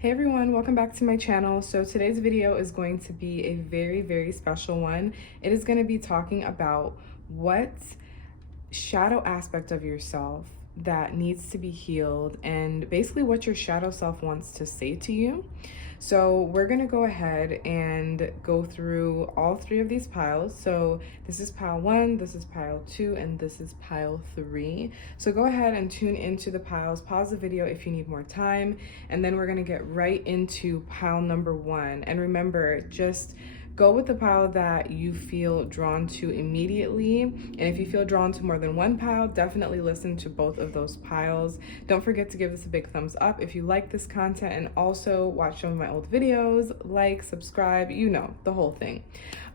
Hey everyone, welcome back to my channel. So today's video is going to be a very special one. It is going to be talking about what shadow aspect of yourself that needs to be healed and basically what your shadow self wants to say to you. So we're going to go ahead and go through all three of these piles. So this is pile 1, this is pile 2, and this is pile 3. So go ahead and tune into the piles, pause the video if you need more time, and then we're going to get right into pile number 1. And remember, just go with the pile that you feel drawn to immediately. And if you feel drawn to more than one pile, definitely listen to both of those piles. Don't forget to give this a big thumbs up if you like this content, and also watch some of my old videos, like, subscribe, you know, the whole thing.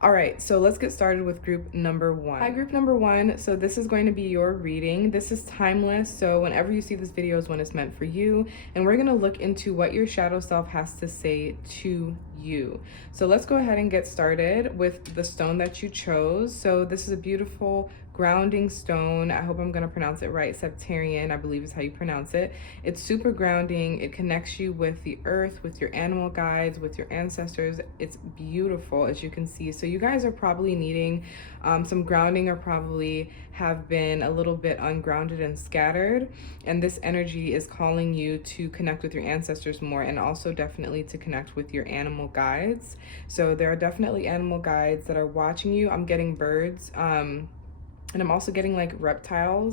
All right, so let's get started with group number 1. Hi, group number 1. So this is going to be your reading. This is timeless, so whenever you see this video is when it's meant for you. And we're gonna look into what your shadow self has to say to you. So let's go ahead and get started with the stone that you chose. So this is a beautiful grounding stone. I hope I'm going to pronounce it right. Septarian, I believe is how you pronounce it. It's super grounding. It connects you with the earth, with your animal guides, with your ancestors. It's beautiful, as you can see. So you guys are probably needing some grounding, or probably have been a little bit ungrounded and scattered. And this energy is calling you to connect with your ancestors more, and also definitely to connect with your animal guides. So there are definitely animal guides that are watching you. I'm getting birds, and I'm also getting like reptile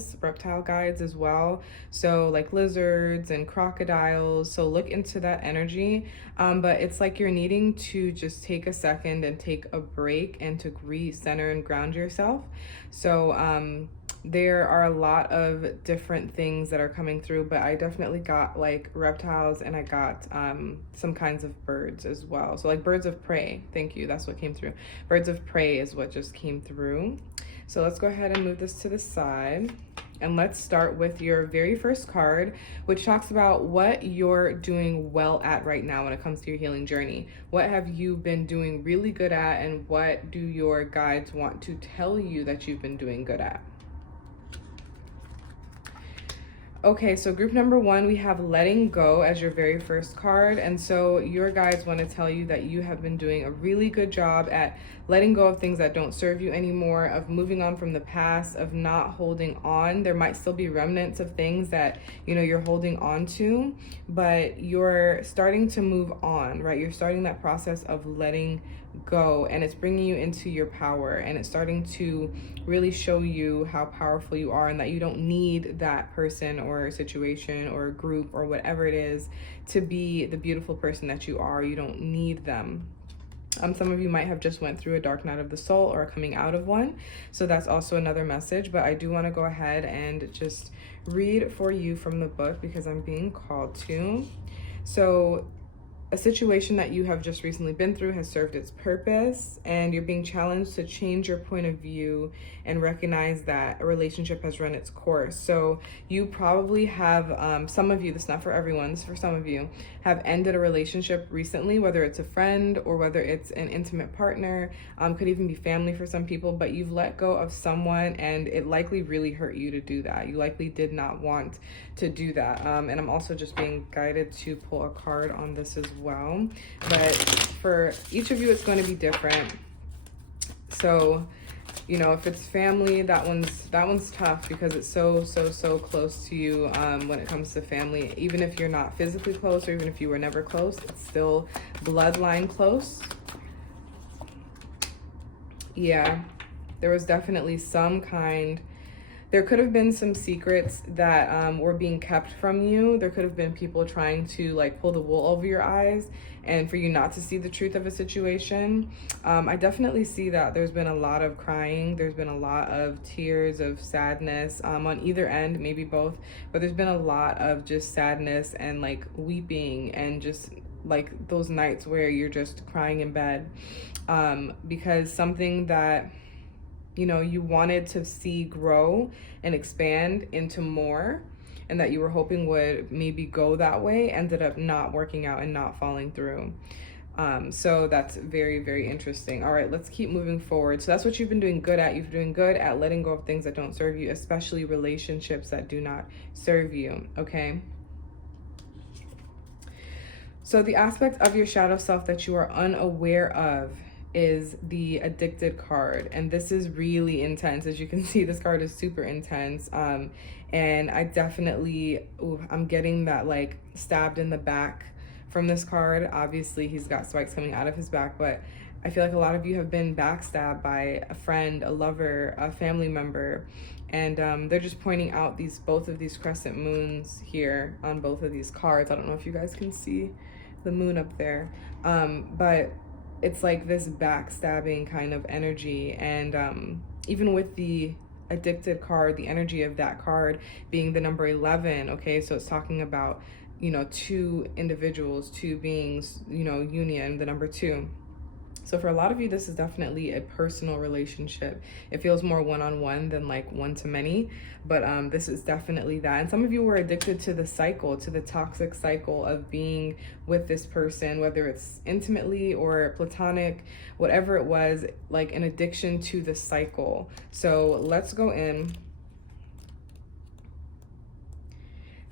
guides as well. So like lizards and crocodiles. So look into that energy. But it's like you're needing to just take a second and take a break and to recenter and ground yourself. So there are a lot of different things that are coming through, but I definitely got like reptiles, and I got some kinds of birds as well. So like birds of prey. Thank you. That's what came through. Birds of prey is what just came through. So let's go ahead and move this to the side, and let's start with your very first card, which talks about what you're doing well at right now when it comes to your healing journey. What have you been doing really good at, and what do your guides want to tell you that you've been doing good at? Okay, so group number 1, we have letting go as your very first card. And so your guides want to tell you that you have been doing a really good job at letting go of things that don't serve you anymore, of moving on from the past, of not holding on. There might still be remnants of things that, you know, you're holding on to, but you're starting to move on, right? You're starting that process of letting go, and it's bringing you into your power, and it's starting to really show you how powerful you are, and that you don't need that person or situation or group or whatever it is to be the beautiful person that you are. You don't need them. Some of you might have just went through a dark night of the soul or coming out of one, so that's also another message. But I do want to go ahead and just read for you from the book because I'm being called to. So a situation that you have just recently been through has served its purpose, and you're being challenged to change your point of view and recognize that a relationship has run its course. So you probably have, some of you, this is not for everyone, this is for some of you, have ended a relationship recently, whether it's a friend or whether it's an intimate partner, could even be family for some people, but you've let go of someone and it likely really hurt you to do that. You likely did not want to do that. And I'm also just being guided to pull a card on this as well. But for each of you, it's going to be different. So, you know, if it's family, that one's tough because it's so close to you when it comes to family. Even if you're not physically close, or even if you were never close, it's still bloodline close. Yeah, there was definitely some kind. There could have been some secrets that were being kept from you. There could have been people trying to like pull the wool over your eyes and for you not to see the truth of a situation. I definitely see that there's been a lot of crying. There's been a lot of tears of sadness on either end, maybe both. But there's been a lot of just sadness and like weeping, and just like those nights where you're just crying in bed because something that, you know, you wanted to see grow and expand into more, and that you were hoping would maybe go that way, ended up not working out and not falling through. So that's very interesting. All right, let's keep moving forward. So that's what you've been doing good at. You've been doing good at letting go of things that don't serve you, especially relationships that do not serve you, okay? So the aspect of your shadow self that you are unaware of is the addicted card, and this is really intense. As you can see, this card is super intense. And I definitely, I'm getting that like stabbed in the back from this card. Obviously he's got spikes coming out of his back, but I feel like a lot of you have been backstabbed by a friend, a lover, a family member, and they're just pointing out both of these crescent moons here on both of these cards. I don't know if you guys can see the moon up there, but it's like this backstabbing kind of energy. And even with the addicted card, the energy of that card being the number 11, okay, so it's talking about, you know, two individuals, two beings, you know, union, the number 2. So for a lot of you, this is definitely a personal relationship. It feels more one-on-one than like one-to-many, but this is definitely that. And some of you were addicted to the cycle, to the toxic cycle of being with this person, whether it's intimately or platonic, whatever it was, like an addiction to the cycle. So let's go in.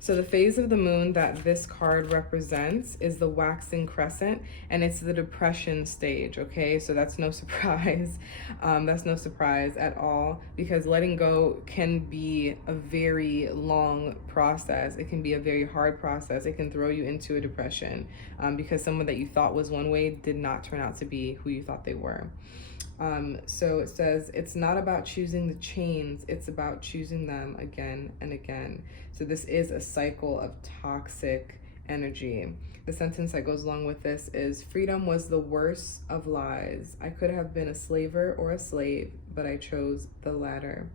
So the phase of the moon that this card represents is the waxing crescent, and it's the depression stage, okay? So that's no surprise. That's no surprise at all, because letting go can be a very long process. It can be a very hard process. It can throw you into a depression because someone that you thought was one way did not turn out to be who you thought they were. So it says, it's not about choosing the chains, it's about choosing them again and again. So this is a cycle of toxic energy. The sentence that goes along with this is, freedom was the worst of lies. I could have been a slaver or a slave, but I chose the latter.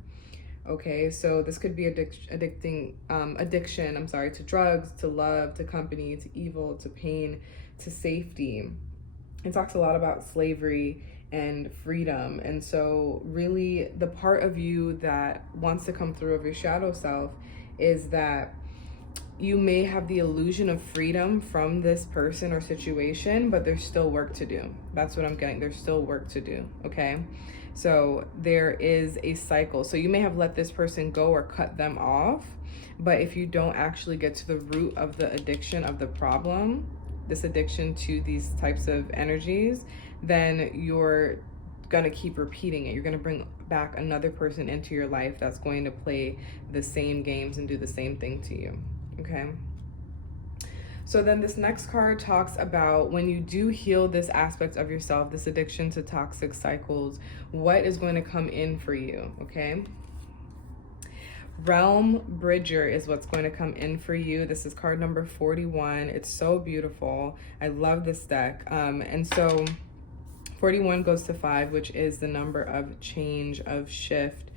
Okay, so this could be addiction, to drugs, to love, to company, to evil, to pain, to safety. It talks a lot about slavery and freedom. And so really the part of you that wants to come through of your shadow self is that you may have the illusion of freedom from this person or situation, but there's still work to do. That's what I'm getting. There's still work to do, okay? So there is a cycle. So you may have let this person go or cut them off, but if you don't actually get to the root of the addiction, of the problem, this addiction to these types of energies, then you're gonna keep repeating it. You're gonna bring back another person into your life that's going to play the same games and do the same thing to you, okay? So then this next card talks about when you do heal this aspect of yourself, this addiction to toxic cycles, what is going to come in for you, okay? Realm Bridger is what's going to come in for you. This is card number 41. It's so beautiful. I love this deck. And so 41 goes to 5, which is the number of change, of shift.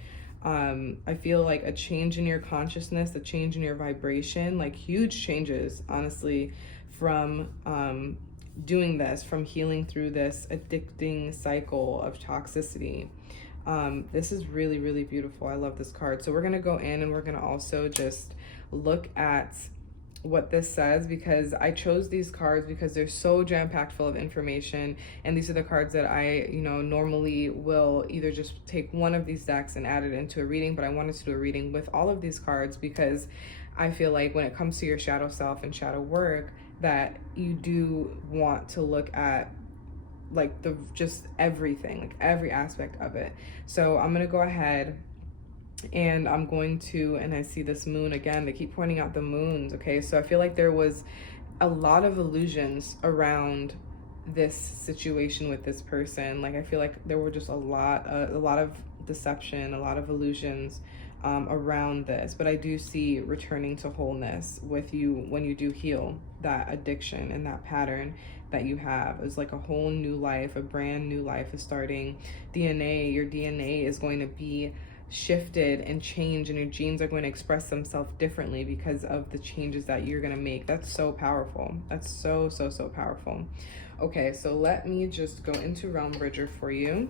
I feel like a change in your consciousness, a change in your vibration, like huge changes, honestly, from doing this, from healing through this addicting cycle of toxicity. This is really, really beautiful. I love this card. So we're going to go in and we're going to also just look at what this says, because I chose these cards because they're so jam-packed full of information, and these are the cards that I, you know, normally will either just take one of these decks and add it into a reading, but I wanted to do a reading with all of these cards because I feel like when it comes to your shadow self and shadow work, that you do want to look at like just everything, like every aspect of it. So I'm gonna go ahead and I'm going to, and I see this moon again, they keep pointing out the moons, okay? So I feel like there was a lot of illusions around this situation with this person. Like I feel like there were just a lot of deception, a lot of illusions around this, but I do see returning to wholeness with you when you do heal that addiction and that pattern that you have. It's like a whole new life, a brand new life is starting. Your DNA is going to be shifted and changed, and your genes are going to express themselves differently because of the changes that you're going to make. That's so powerful. That's so powerful. Okay, so let me just go into Realm Bridger for you.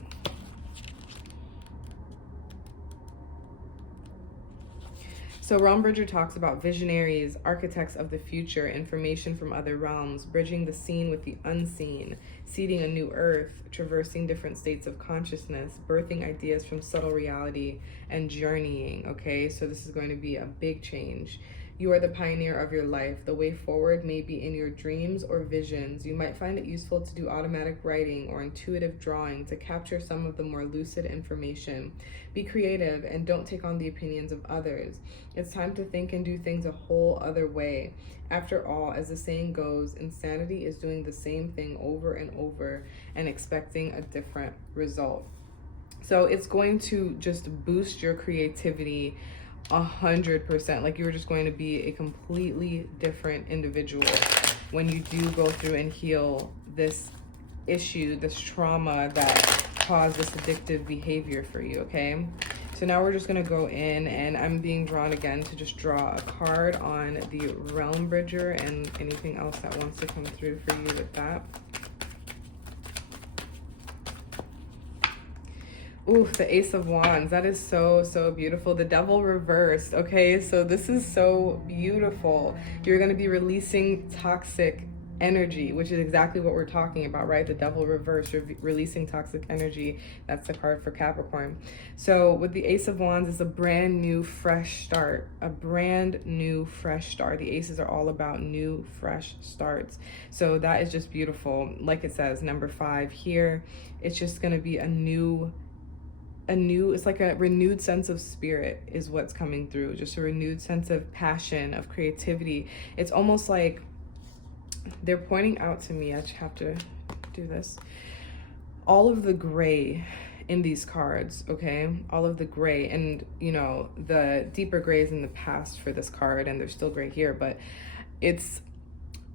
So Realm Bridger talks about visionaries, architects of the future, information from other realms, bridging the seen with the unseen, seeding a new earth, traversing different states of consciousness, birthing ideas from subtle reality, and journeying, okay? So this is going to be a big change. You are the pioneer of your life. The way forward may be in your dreams or visions. You might find it useful to do automatic writing or intuitive drawing to capture some of the more lucid information. Be creative and don't take on the opinions of others. It's time to think and do things a whole other way. After all, as the saying goes, insanity is doing the same thing over and over and expecting a different result. So it's going to just boost your creativity 100%. Like, you're just going to be a completely different individual when you do go through and heal this issue, this trauma that caused this addictive behavior for you, okay? So now we're just going to go in, and I'm being drawn again to just draw a card on the Realm Bridger and anything else that wants to come through for you with that. Ooh, the Ace of Wands. That is so, so beautiful. The Devil reversed, okay? So this is so beautiful. You're going to be releasing toxic energy, which is exactly what we're talking about, right? The Devil reversed, releasing toxic energy. That's the card for Capricorn. So with the Ace of Wands, it's a brand new, fresh start. A brand new, fresh start. The aces are all about new, fresh starts. So that is just beautiful. Like it says, number 5 here, it's just going to be it's like a renewed sense of spirit is what's coming through. Just a renewed sense of passion, of creativity. It's almost like they're pointing out to me, I have to do this, all of the gray in these cards, okay? All of the gray, and you know, the deeper grays in the past for this card, and there's still gray here, but it's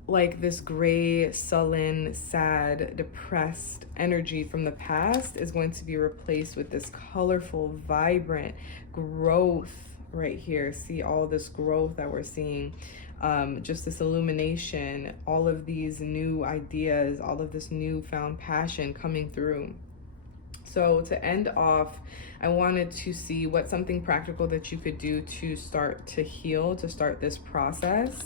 like this gray, sullen, sad, depressed energy from the past is going to be replaced with this colorful, vibrant growth right here. See all this growth that we're seeing, just this illumination, all of these new ideas, all of this newfound passion coming through. So to end off, I wanted to see what's something practical that you could do to start to heal, to start this process.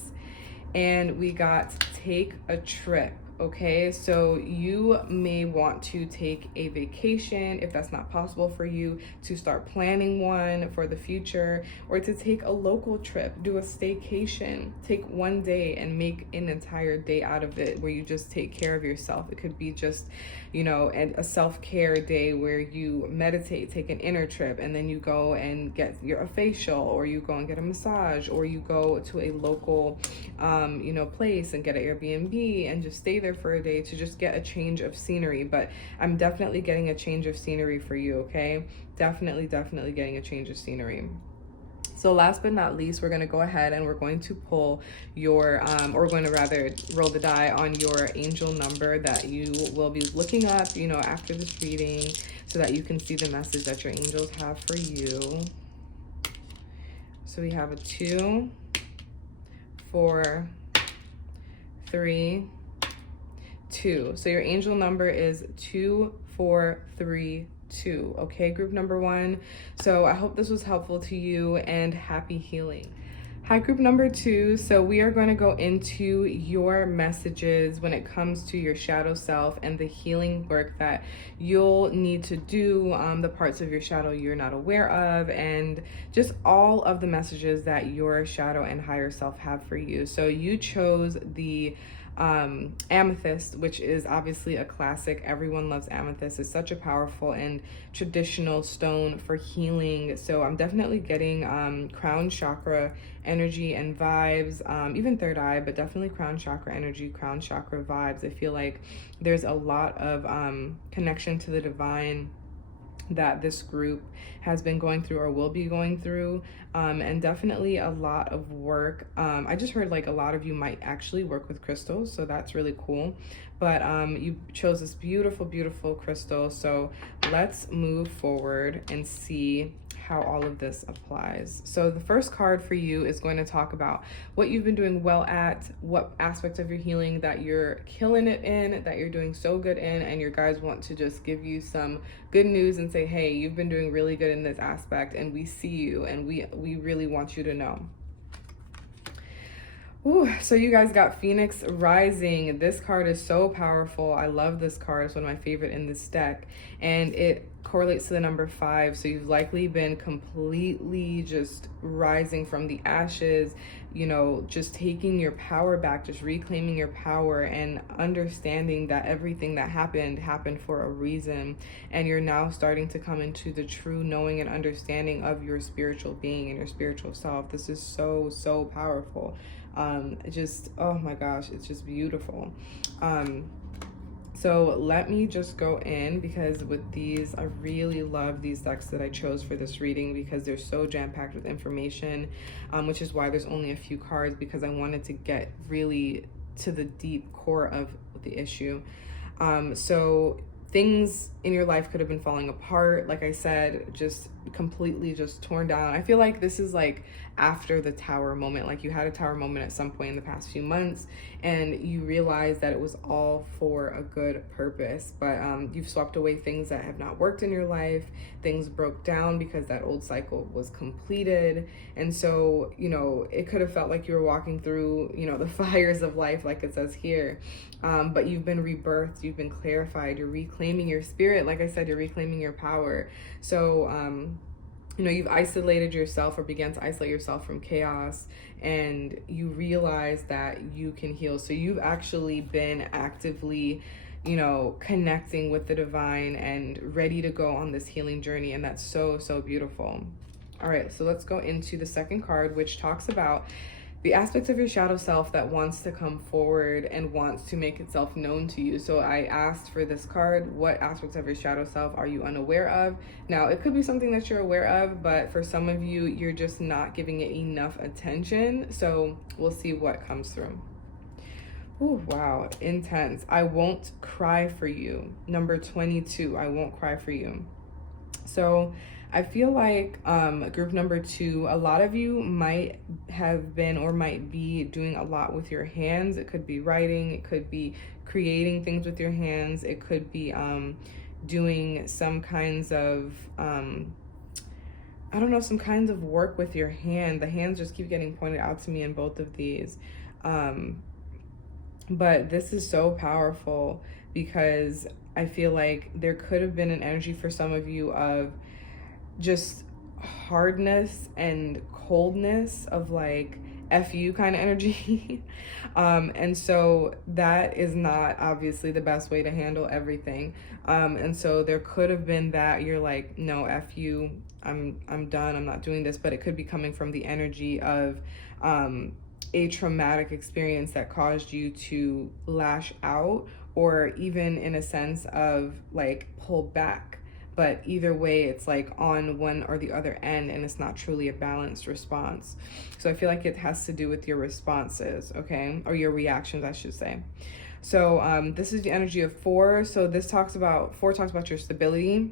And we got take a trip, okay? So you may want to take a vacation if that's not possible for you, to start planning one for the future, or to take a local trip, do a staycation. Take one day and make an entire day out of it where you just take care of yourself. It could be just, you know, a self-care day where you meditate, take an inner trip, and then you go and get a facial, or you go and get a massage, or you go to a local you know, place and get an Airbnb and just stay there for a day to just get a change of scenery. But I'm definitely getting a change of scenery for you, okay? Definitely getting a change of scenery. So last but not least, we're going to go ahead and we're going to pull your, or we're going to rather roll the die on your angel number that you will be looking up, you know, after this reading, so that you can see the message that your angels have for you. So we have a 2, 4, 3, 2. So your angel number is 2, 4, 3, 2. Okay, group number 1. So I hope this was helpful to you, and happy healing. Hi, group number 2. So we are going to go into your messages when it comes to your shadow self and the healing work that you'll need to do, the parts of your shadow you're not aware of, and just all of the messages that your shadow and higher self have for you. So you chose the amethyst, which is obviously a classic. Everyone loves amethyst. It's such a powerful and traditional stone for healing. So I'm definitely getting crown chakra energy and vibes, even third eye, but definitely crown chakra energy, crown chakra vibes. I feel like there's a lot of connection to the divine that this group has been going through or will be going through, and definitely a lot of work. I just heard like a lot of you might actually work with crystals, so that's really cool. But you chose this beautiful crystal, so let's move forward and see how all of this applies. So the first card for you is going to talk about what you've been doing well at, what aspect of your healing that you're killing it in, that you're doing so good in, and your guides want to just give you some good news and say, hey, you've been doing really good in this aspect, and we see you, and we really want you to know. Ooh, so you guys got Phoenix Rising. This card is so powerful. I love this card. It's one of my favorite in this deck. And it correlates to the number 5. So you've likely been completely just rising from the ashes, you know, just taking your power back, just reclaiming your power and understanding that everything that happened for a reason. And you're now starting to come into the true knowing and understanding of your spiritual being and your spiritual self. This is so, so powerful. Just, oh my gosh, it's just beautiful. So let me just go in, because with these, I really love these decks that I chose for this reading because they're so jam-packed with information, which is why there's only a few cards, because I wanted to get really to the deep core of the issue. So things in your life could have been falling apart, like I said, just completely just torn down. I feel like this is like after the tower moment, like you had a tower moment at some point in the past few months and you realized that it was all for a good purpose, but you've swept away things that have not worked in your life. Things broke down because that old cycle was completed. And so, you know, it could have felt like you were walking through, you know, the fires of life, like it says here, but you've been rebirthed, you've been clarified, you're reclaiming your spirit. Like I said, you're reclaiming your power. So you know, you've isolated yourself or began to isolate yourself from chaos, and you realize that you can heal. So you've actually been actively, you know, connecting with the divine and ready to go on this healing journey. And that's so, so beautiful. All right, so let's go into the second card, which talks about the aspects of your shadow self that wants to come forward and wants to make itself known to you. So I asked for this card, what aspects of your shadow self are you unaware of? Now, it could be something that you're aware of, but for some of you, you're just not giving it enough attention. So we'll see what comes through. Ooh, wow, intense. I won't cry for you. Number 22, I won't cry for you. So I feel like group number 2, a lot of you might have been or might be doing a lot with your hands. It could be writing, it could be creating things with your hands, it could be doing some kinds of I don't know, some kinds of work with your hand. The hands just keep getting pointed out to me in both of these. But this is so powerful because I feel like there could have been an energy for some of you of just hardness and coldness, of like F you kind of energy. And so that is not obviously the best way to handle everything. And so there could have been that you're like, no, F you, I'm done, I'm not doing this. But it could be coming from the energy of a traumatic experience that caused you to lash out, or even in a sense of like pull back. But either way, it's like on one or the other end, and it's not truly a balanced response. So I feel like it has to do with your responses, okay? Or your reactions, I should say. So this is the energy of 4. So this talks about, 4 talks about your stability.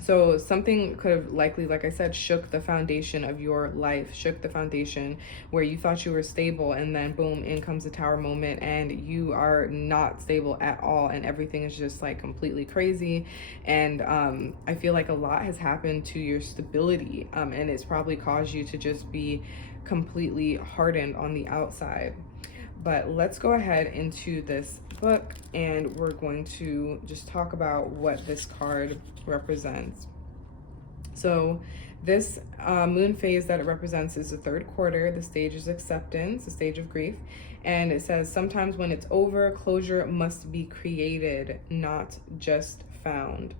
So something could have likely, like I said, shook the foundation of your life, shook the foundation where you thought you were stable, and then boom, in comes the tower moment and you are not stable at all, and everything is just like completely crazy. And I feel like a lot has happened to your stability, and it's probably caused you to just be completely hardened on the outside. But let's go ahead into this book and we're going to just talk about what this card represents. So this moon phase that it represents is the 3rd quarter. The stage is acceptance, the stage of grief. And it says, sometimes when it's over, closure must be created, not just found.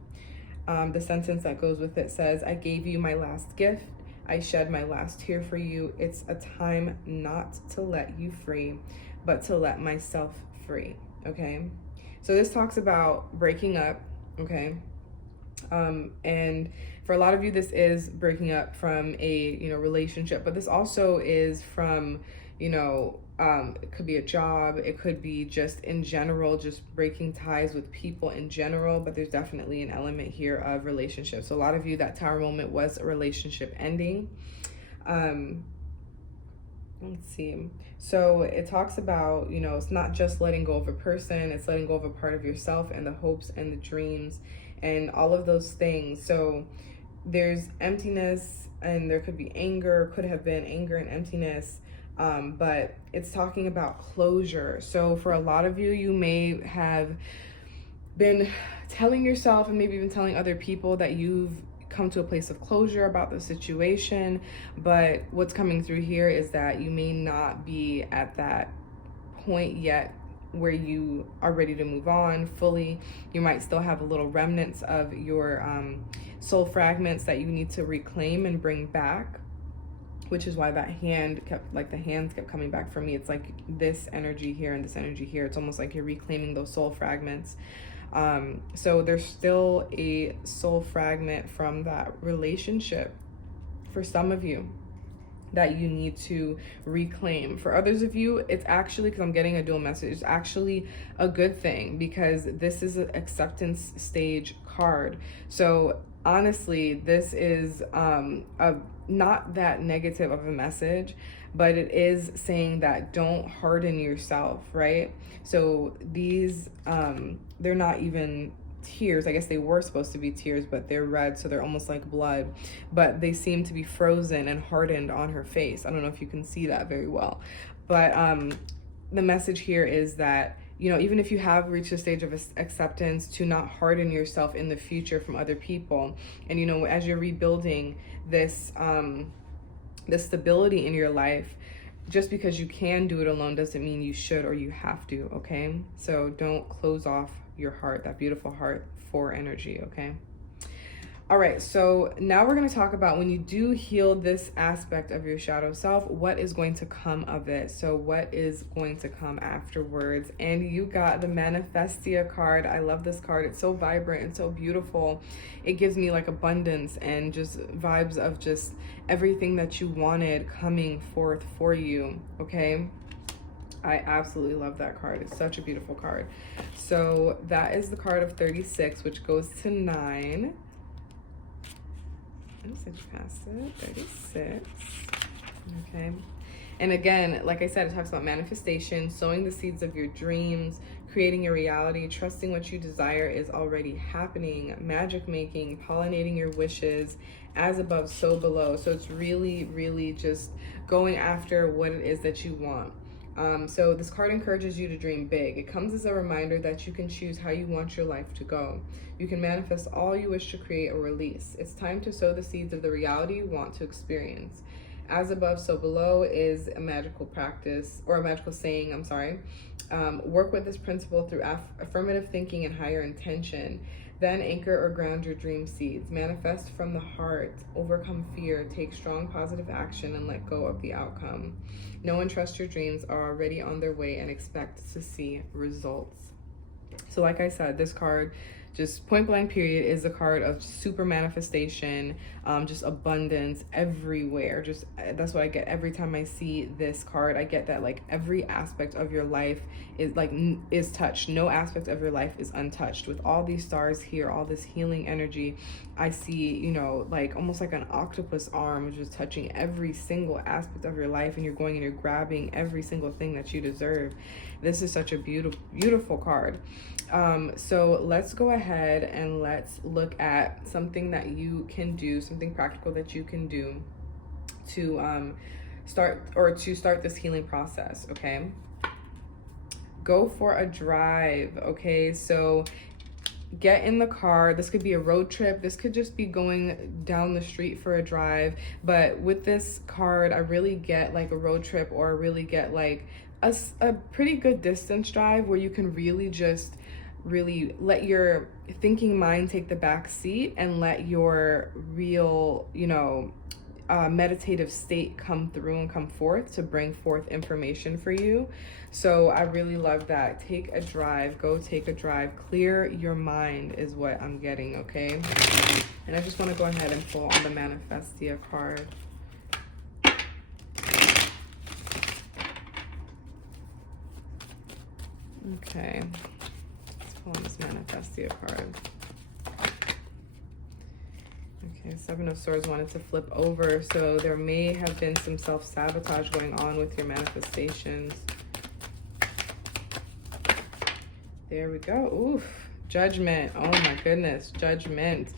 The sentence that goes with it says, I gave you my last gift. I shed my last tear for you. It's a time not to let you free, but to let myself free. Okay, so this talks about breaking up. Okay, and for a lot of you, this is breaking up from a relationship, but this also is from it could be a job, it could be just in general, just breaking ties with people in general, but there's definitely an element here of relationships. So a lot of you, that tower moment was a relationship ending. Let's see. So it talks about, it's not just letting go of a person, it's letting go of a part of yourself and the hopes and the dreams and all of those things. So there's emptiness, and there could be anger, could have been anger and emptiness but it's talking about closure. So for a lot of you, you may have been telling yourself and maybe even telling other people that you've come to a place of closure about the situation, but what's coming through here is that you may not be at that point yet where you are ready to move on fully. You might still have a little remnants of your soul fragments that you need to reclaim and bring back, which is why that hand kept, like the hands kept coming back for me. It's like this energy here and this energy here. It's almost like you're reclaiming those soul fragments. So there's still a soul fragment from that relationship for some of you that you need to reclaim. For others of you, it's actually, because I'm getting a dual message, it's actually a good thing, because this is an acceptance stage card. So honestly, this is not that negative of a message, but it is saying that don't harden yourself, right? So these, they're not even tears. I guess they were supposed to be tears, but they're red, so they're almost like blood, but they seem to be frozen and hardened on her face. I don't know if you can see that very well, but the message here is that, you know, even if you have reached a stage of acceptance, to not harden yourself in the future from other people. And, you know, as you're rebuilding this, this stability in your life, just because you can do it alone doesn't mean you should or you have to, okay? So don't close off your heart, that beautiful heart for energy, okay? All right, so now we're going to talk about when you do heal this aspect of your shadow self, what is going to come of it. So what is going to come afterwards? And you got the Manifestia card. I love this card. It's so vibrant and so beautiful. It gives me like abundance and just vibes of just everything that you wanted coming forth for you, okay? I absolutely love that card. It's such a beautiful card. So that is the card of 36, which goes to 9. I said you passed it. 36. Okay. And again, like I said, it talks about manifestation, sowing the seeds of your dreams, creating your reality, trusting what you desire is already happening, magic making, pollinating your wishes, as above, so below. So it's really, really just going after what it is that you want. So this card encourages you to dream big. It comes as a reminder that you can choose how you want your life to go. You can manifest all you wish to create or release. It's time to sow the seeds of the reality you want to experience. As above, so below is a magical practice, or a magical saying, I'm sorry. Work with this principle through affirmative thinking and higher intention. Then anchor or ground your dream seeds. Manifest from the heart, overcome fear, take strong positive action, and let go of the outcome. Know and trust your dreams are already on their way and expect to see results. So like I said, this card, just point blank period, is a card of super manifestation, just abundance everywhere. Just that's what I get every time I see this card. I get that like every aspect of your life is touched. No aspect of your life is untouched. With all these stars here, all this healing energy, I see, you know, like almost like an octopus arm just touching every single aspect of your life, and you're going and you're grabbing every single thing that you deserve. This is such a beautiful card. So let's go ahead and let's look at something that you can do, something practical that you can do to start this healing process, okay? Go for a drive, okay? So get in the car. This could be a road trip. This could just be going down the street for a drive. But with this card, I really get like a road trip, or I really get like a pretty good distance drive where you can really let your thinking mind take the back seat and let your real, you know, meditative state come through and come forth to bring forth information for you. So I really love that. Take a drive, go take a drive, clear your mind is what I'm getting, okay? And I just want to go ahead and pull on the Manifestia card. Okay, let's pull on this Manifestia card. Okay, Seven of Swords wanted to flip over, so there may have been some self-sabotage going on with your manifestations. There we go. Oof, Judgment. Oh my goodness, Judgment.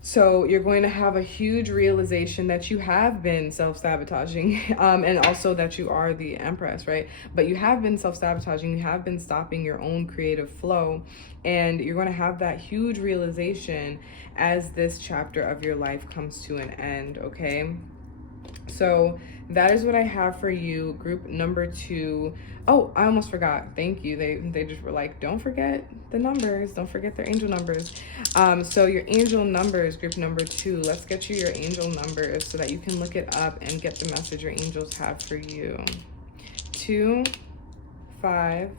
So you're going to have a huge realization that you have been self-sabotaging, and also that you are the Empress, right? But you have been self-sabotaging, you have been stopping your own creative flow, and you're going to have that huge realization as this chapter of your life comes to an end, okay? So that is what I have for you, group number 2. Oh, I almost forgot. Thank you. They just were like, don't forget the numbers. Don't forget their angel numbers. So your angel numbers, group number 2. Let's get you your angel numbers so that you can look it up and get the message your angels have for you. 2, 5,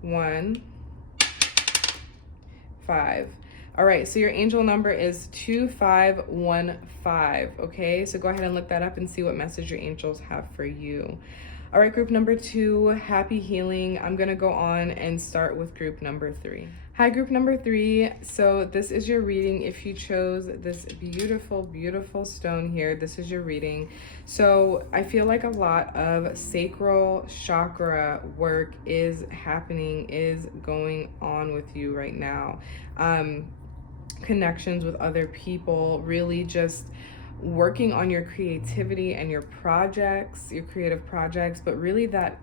1, 5. All right, so your angel number is 2515, okay? So go ahead and look that up and see what message your angels have for you. All right, group number 2, happy healing. I'm gonna go on and start with group number 3. Hi, group number 3. So this is your reading. If you chose this beautiful, beautiful stone here, this is your reading. So I feel like a lot of sacral chakra work is happening, is going on with you right now. Connections with other people, really just working on your creativity and your projects, your creative projects, but really that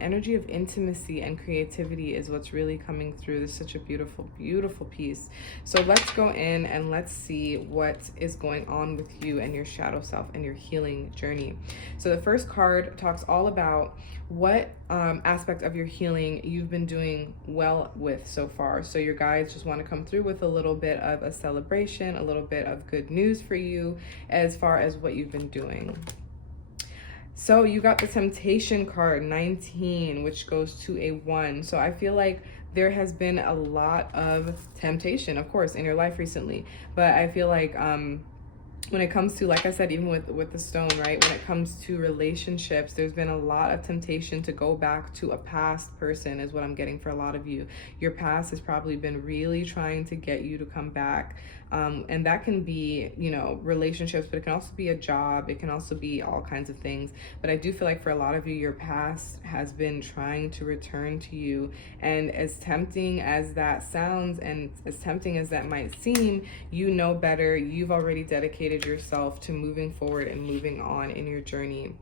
energy of intimacy and creativity is what's really coming through. This is such a beautiful, beautiful piece. So let's go in and let's see what is going on with you and your shadow self and your healing journey. So the first card talks all about what aspect of your healing you've been doing well with so far. So your guides just want to come through with a little bit of a celebration, a little bit of good news for you as far as what you've been doing. So you got the Temptation card, 19, which goes to a 1. So I feel like there has been a lot of temptation, of course, in your life recently. But I feel like when it comes to, like I said, even with the stone, right? When it comes to relationships, there's been a lot of temptation to go back to a past person is what I'm getting for a lot of you. Your past has probably been really trying to get you to come back. And that can be, you know, relationships, but it can also be a job. It can also be all kinds of things. But I do feel like for a lot of you, your past has been trying to return to you. And as tempting as that sounds and as tempting as that might seem, you know better. You've already dedicated yourself to moving forward and moving on in your journey.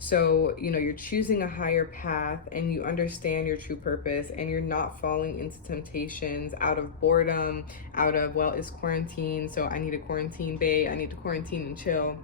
So, you know, you're choosing a higher path and you understand your true purpose and you're not falling into temptations out of boredom, out of, well, it's quarantine, so I need a quarantine bae, I need to quarantine and chill.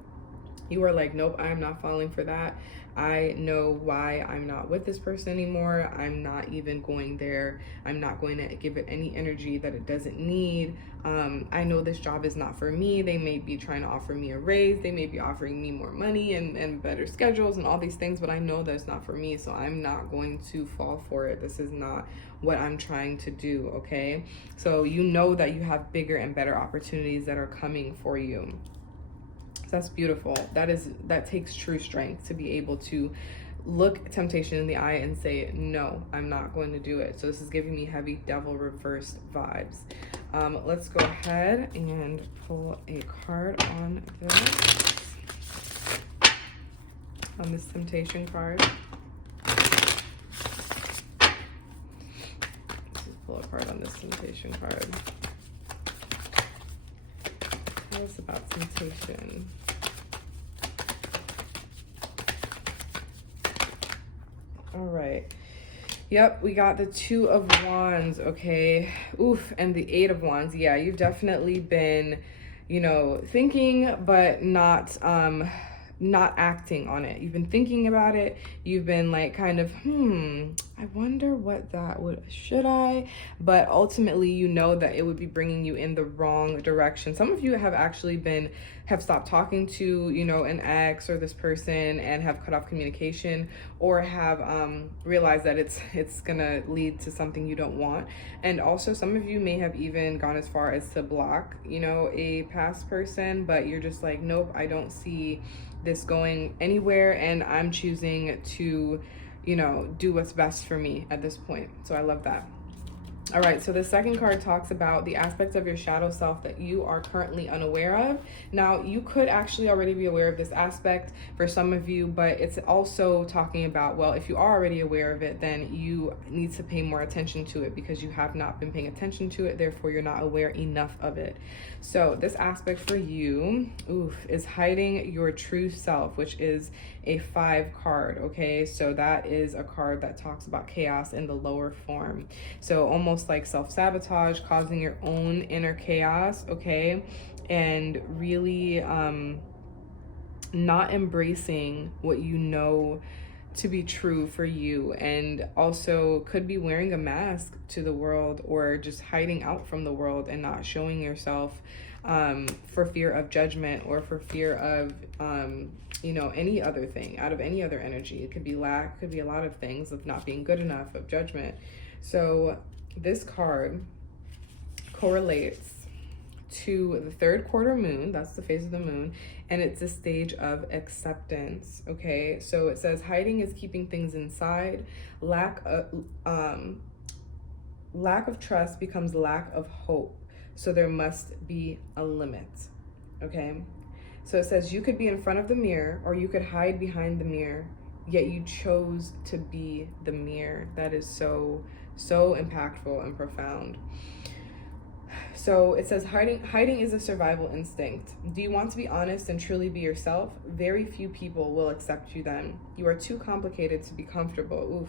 You are like, nope, I'm not falling for that. I know why I'm not with this person anymore. I'm not even going there. I'm not going to give it any energy that it doesn't need. I know this job is not for me. They may be trying to offer me a raise. They may be offering me more money and better schedules and all these things, but I know that it's not for me. So I'm not going to fall for it. This is not what I'm trying to do, okay? So you know that you have bigger and better opportunities that are coming for you. That's beautiful. That takes true strength to be able to look temptation in the eye and say, no, I'm not going to do it. So this is giving me heavy devil reversed vibes. Let's go ahead and pull a card on this temptation card. Let's just pull a card on this temptation card. Tell us about temptation. All right. Yep, we got the 2 of Wands, okay? Oof, and the 8 of Wands. Yeah, you've definitely been, you know, thinking, but not acting on it. You've been thinking about it. You've been like kind of, I wonder what that should I? But ultimately, you know that it would be bringing you in the wrong direction. Some of you have stopped talking to, you know, an ex or this person and have cut off communication, or have realized that it's gonna lead to something you don't want. And also some of you may have even gone as far as to block, you know, a past person, but you're just like, nope, I don't see this going anywhere, and I'm choosing to, you know, do what's best for me at this point. So I love that. All right, so the second card talks about the aspects of your shadow self that you are currently unaware of. Now, you could actually already be aware of this aspect for some of you, but it's also talking about, well, if you are already aware of it, then you need to pay more attention to it because you have not been paying attention to it, therefore you're not aware enough of it. So this aspect for you, is hiding your true self, which is a 5 card, okay? So that is a card that talks about chaos in the lower form. So almost like self-sabotage, causing your own inner chaos, okay? And really not embracing what you know to be true for you, and also could be wearing a mask to the world or just hiding out from the world and not showing yourself for fear of judgment or for fear of any other thing, out of any other energy. It could be lack, could be a lot of things, of not being good enough, of judgment. So this card correlates to the 3rd quarter moon. That's the phase of the moon, and it's a stage of acceptance, okay? So it says hiding is keeping things inside. Lack of trust becomes lack of hope, so there must be a limit, okay? So it says you could be in front of the mirror or you could hide behind the mirror, yet you chose to be the mirror. That is so impactful and profound. So it says hiding is a survival instinct. Do you want to be honest and truly be yourself? Very few people will accept you then. You are too complicated to be comfortable. Oof,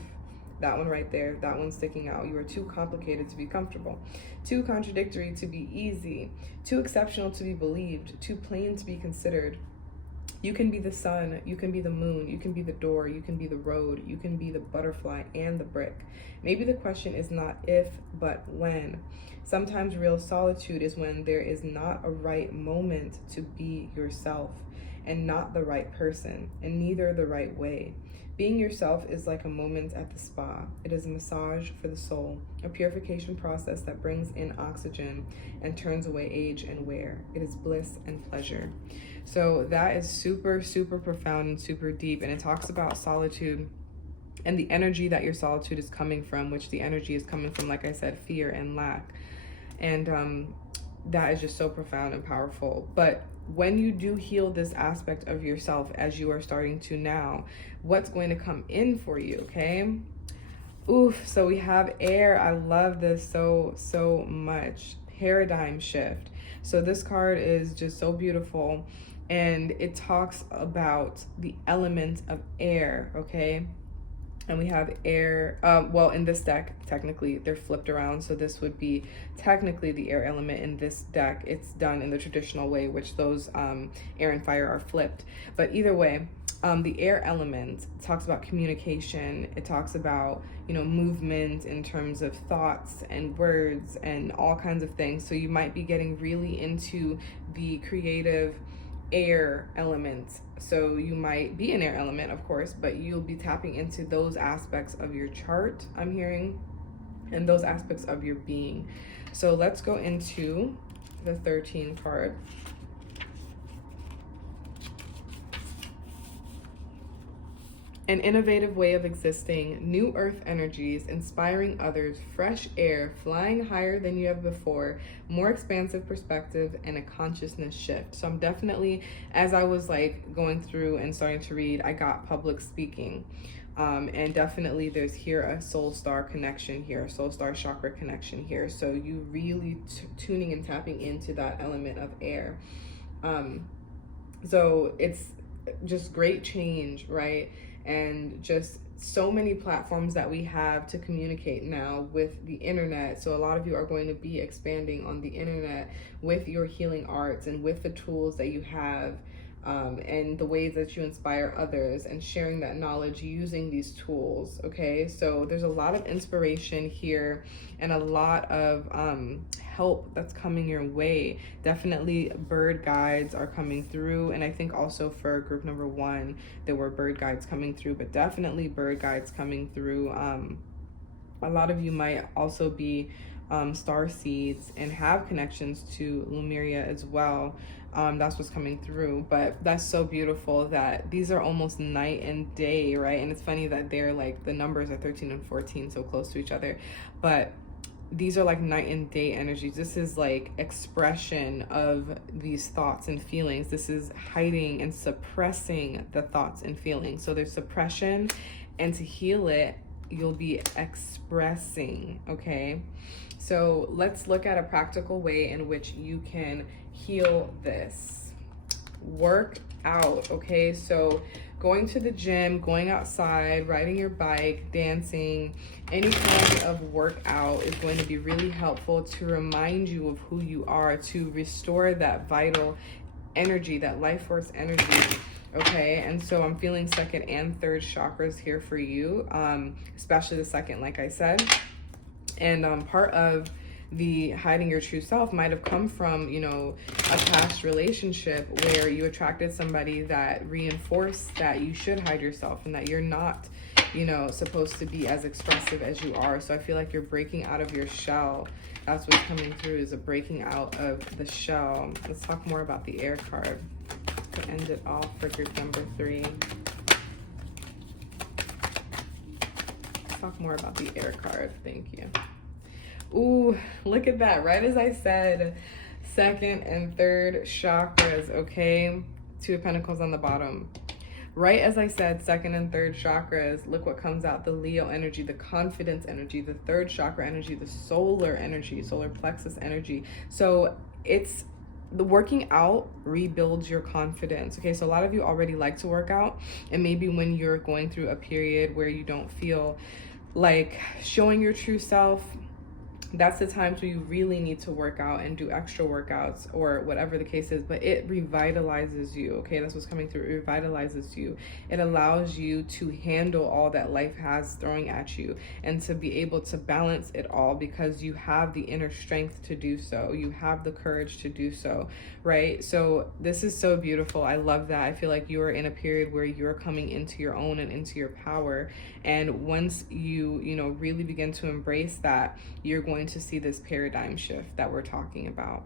that one right there, that one's sticking out. You are too complicated to be comfortable. Too contradictory to be easy. Too exceptional to be believed. Too plain to be considered. You can be the sun, you can be the moon, you can be the door, you can be the road, you can be the butterfly and the brick. Maybe the question is not if, but when. Sometimes real solitude is when there is not a right moment to be yourself, and not the right person, and neither the right way. Being yourself is like a moment at the spa. It is a massage for the soul, a purification process that brings in oxygen and turns away age and wear. It is bliss and pleasure. So that is super profound and super deep, and it talks about solitude and the energy that your solitude is coming from, which the energy is coming from, like I said, fear and lack. And that is just so profound and powerful. But when you do heal this aspect of yourself, as you are starting to now, what's going to come in for you, okay? So we have air. I love this so much. Paradigm shift. So this card is just so beautiful, and it talks about the element of air, okay? And we have air, well, in this deck, technically, they're flipped around. So this would be technically the air element in this deck. It's done in the traditional way, which those air and fire are flipped. But either way, the air element talks about communication. It talks about, movement in terms of thoughts and words and all kinds of things. So you might be getting really into the creative air element. So you might be an air element, of course, but you'll be tapping into those aspects of your chart, I'm hearing, and those aspects of your being. So let's go into the 13 card. An innovative way of existing, new earth energies, inspiring others, fresh air, flying higher than you have before, more expansive perspective, and a consciousness shift. So I'm definitely, as I was like going through and starting to read, I got public speaking. And definitely there's here a soul star connection here, soul star chakra connection here. So you really tuning and tapping into that element of air. So it's just great change, right? And just so many platforms that we have to communicate now with the internet. So a lot of you are going to be expanding on the internet with your healing arts and with the tools that you have, and the ways that you inspire others, and sharing that knowledge using these tools, okay? So there's a lot of inspiration here and a lot of help that's coming your way. Definitely bird guides are coming through, and I think also for group number 1 there were bird guides coming through, but definitely bird guides coming through. A lot of you might also be star seeds and have connections to Lemuria as well. That's what's coming through. But that's so beautiful that these are almost night and day, right? And it's funny that they're like, the numbers are 13 and 14, so close to each other. But these are like night and day energies. This is like expression of these thoughts and feelings. This is hiding and suppressing the thoughts and feelings. So there's suppression, and to heal it, you'll be expressing, okay? So let's look at a practical way in which you can heal this. Work out, okay? So going to the gym, going outside, riding your bike, dancing, any kind of workout is going to be really helpful to remind you of who you are, to restore that vital energy, that life force energy. Okay, and so I'm feeling second and third chakras here for you, especially the second, like I said. And part of the hiding your true self might have come from, you know, a past relationship where you attracted somebody that reinforced that you should hide yourself and that you're not, you know, supposed to be as expressive as you are. So I feel like you're breaking out of your shell. That's what's coming through, is a breaking out of the shell. Let's talk more about the air card to end it off for group number 3. Let's talk more about the air card. Thank you. Ooh, look at that. Right as I said, second and third chakras, okay? 2 of Pentacles on the bottom. Right as I said, second and third chakras, look what comes out. The Leo energy, the confidence energy, the third chakra energy, the solar energy, solar plexus energy. So it's the working out rebuilds your confidence. Okay, so a lot of you already like to work out, and maybe when you're going through a period where you don't feel like showing your true self, that's the times where you really need to work out and do extra workouts or whatever the case is. But it revitalizes you, okay? That's what's coming through. It revitalizes you. It allows you to handle all that life has throwing at you and to be able to balance it all, because you have the inner strength to do so. You have the courage to do so, right? So this is so beautiful. I love that. I feel like you are in a period where you're coming into your own and into your power. And once you know, really begin to embrace that, you're going to see this paradigm shift that we're talking about.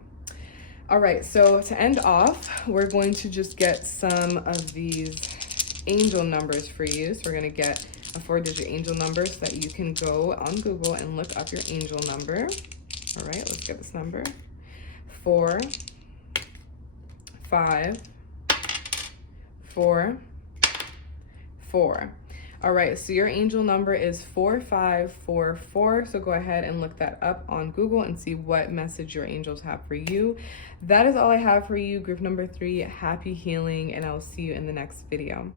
All right, so to end off, we're going to just get some of these angel numbers for you. So we're going to get a 4-digit angel number so that you can go on Google and look up your angel number. All right, let's get this number. 4, 5, 4, 4. All right, so your angel number is 4544. So go ahead and look that up on Google and see what message your angels have for you. That is all I have for you, group number 3. Happy healing, and I'll see you in the next video.